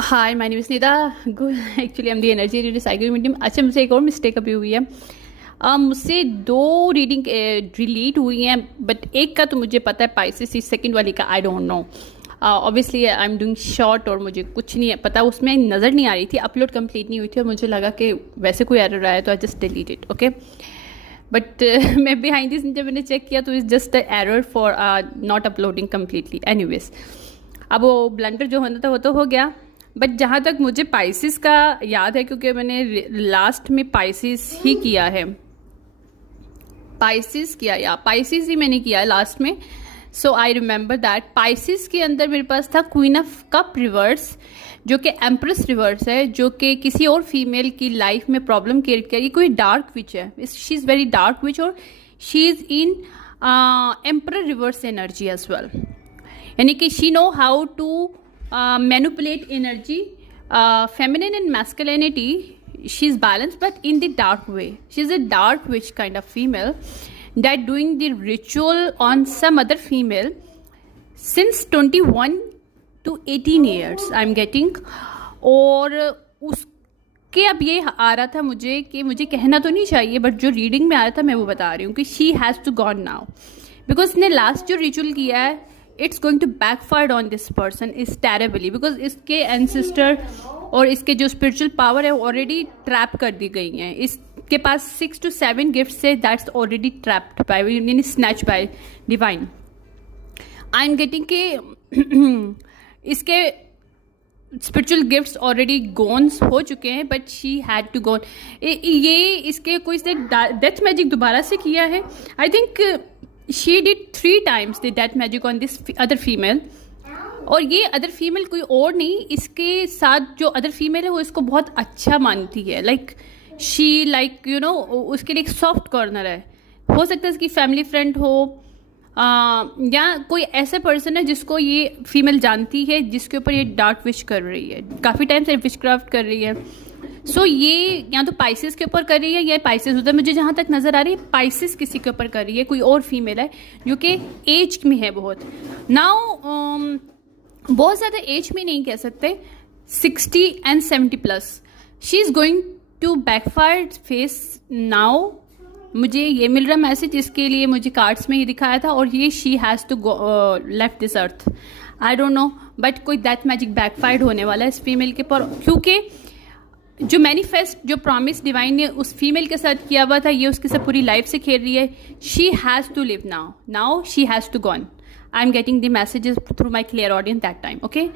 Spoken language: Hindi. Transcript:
Hi my name is Nida. Good, actually I am the energy reader cycle medium. अच्छा, मुझसे एक और मिस्टेक अभी हुई है। मुझसे 2 रीडिंग डिलीट हुई हैं, बट एक का तो मुझे पता है पाइसेस, इस सेकंड वाली का आई don't no. Obviously I am doing short और मुझे कुछ नहीं है पता, उसमें नज़र नहीं आ रही थी, अपलोड कंप्लीट नहीं हुई थी और मुझे लगा कि वैसे कोई एरर आया तो I just delete it, okay. But मैं बिहाइंड दिस जब मैंने चेक किया तो it's just a error for not uploading completely. Anyways, अब वो ब्लंडर जो होना था वो तो हो गया, बट जहाँ तक मुझे पाइसिस का याद है, क्योंकि मैंने लास्ट में पाइसिस ही किया है, पाइसिस ही मैंने किया है लास्ट में। सो आई रिमेंबर दैट पाइसिस के अंदर मेरे पास था क्वीन ऑफ कप रिवर्स, जो कि एम्प्रेस रिवर्स है, जो कि किसी और फीमेल की लाइफ में प्रॉब्लम क्रिएट करेगी। कोई डार्क विच है, she is very dark witch और she is in ember reverse energy as well, यानी कि she know how to manipulate energy, feminine and masculinity. She's balanced but in the dark way. She's a dark witch kind of female that doing the ritual on some other female since 21 to 18 years I'm getting. और उसके अब ये आ रहा था मुझे कि मुझे कहना तो नहीं चाहिए, बट जो रीडिंग में आया था मैं वो बता रही हूँ कि she has to gone now, because इसने लास्ट जो रिचुअल किया है it's going to backfire on this person is terribly, because इसके एंसेस्टर और इसके जो स्पिरिचुअल पावर है ऑलरेडी ट्रैप कर दी गई हैं। इसके पास 6 to 7 गिफ्ट्स है that's already trapped by, snatch by divine. I am getting के इसके स्पिरिचुअल गिफ्ट्स ऑलरेडी गोन्स हो चुके हैं, but she had to gone. ये इसके कोई से डेथ मैजिक दोबारा से किया है। I think she did 3 times the death magic on this other female, और ये अदर फीमेल कोई और नहीं, इसके साथ जो अदर फीमेल है वो इसको बहुत अच्छा मानती है, like she like you know उसके लिए एक सॉफ्ट कॉर्नर है। हो सकता है इसकी फैमिली फ्रेंड हो, या कोई ऐसा पर्सन है जिसको ये फीमेल जानती है, जिसके ऊपर ये डार्क विश कर रही है, काफ़ी टाइम से विश क्राफ्ट कर रही है। सो ये या तो पाइसिस के ऊपर कर रही है या पाइसिस उधर, मुझे जहाँ तक नज़र आ रही है पाइसिस किसी के ऊपर कर रही है, कोई और फीमेल है जो कि एज में है बहुत। नाउ बहुत ज़्यादा एज में नहीं कह सकते, 60 and 70+। She is going to backfire face now. मुझे ये मिल रहा मैसेज, इसके लिए मुझे कार्ड्स में ही दिखाया था, और ये she has to left this earth. I don't know, but कोई डेथ मैजिक बैकफायर्ड होने वाला है इस फीमेल के पर, क्योंकि जो मैनिफेस्ट जो प्रॉमिस डिवाइन ने उस फीमेल के साथ किया हुआ था ये उसके साथ पूरी लाइफ से खेल रही है। She has to live now she has to gone. I am getting the messages through my clear audience that time, okay.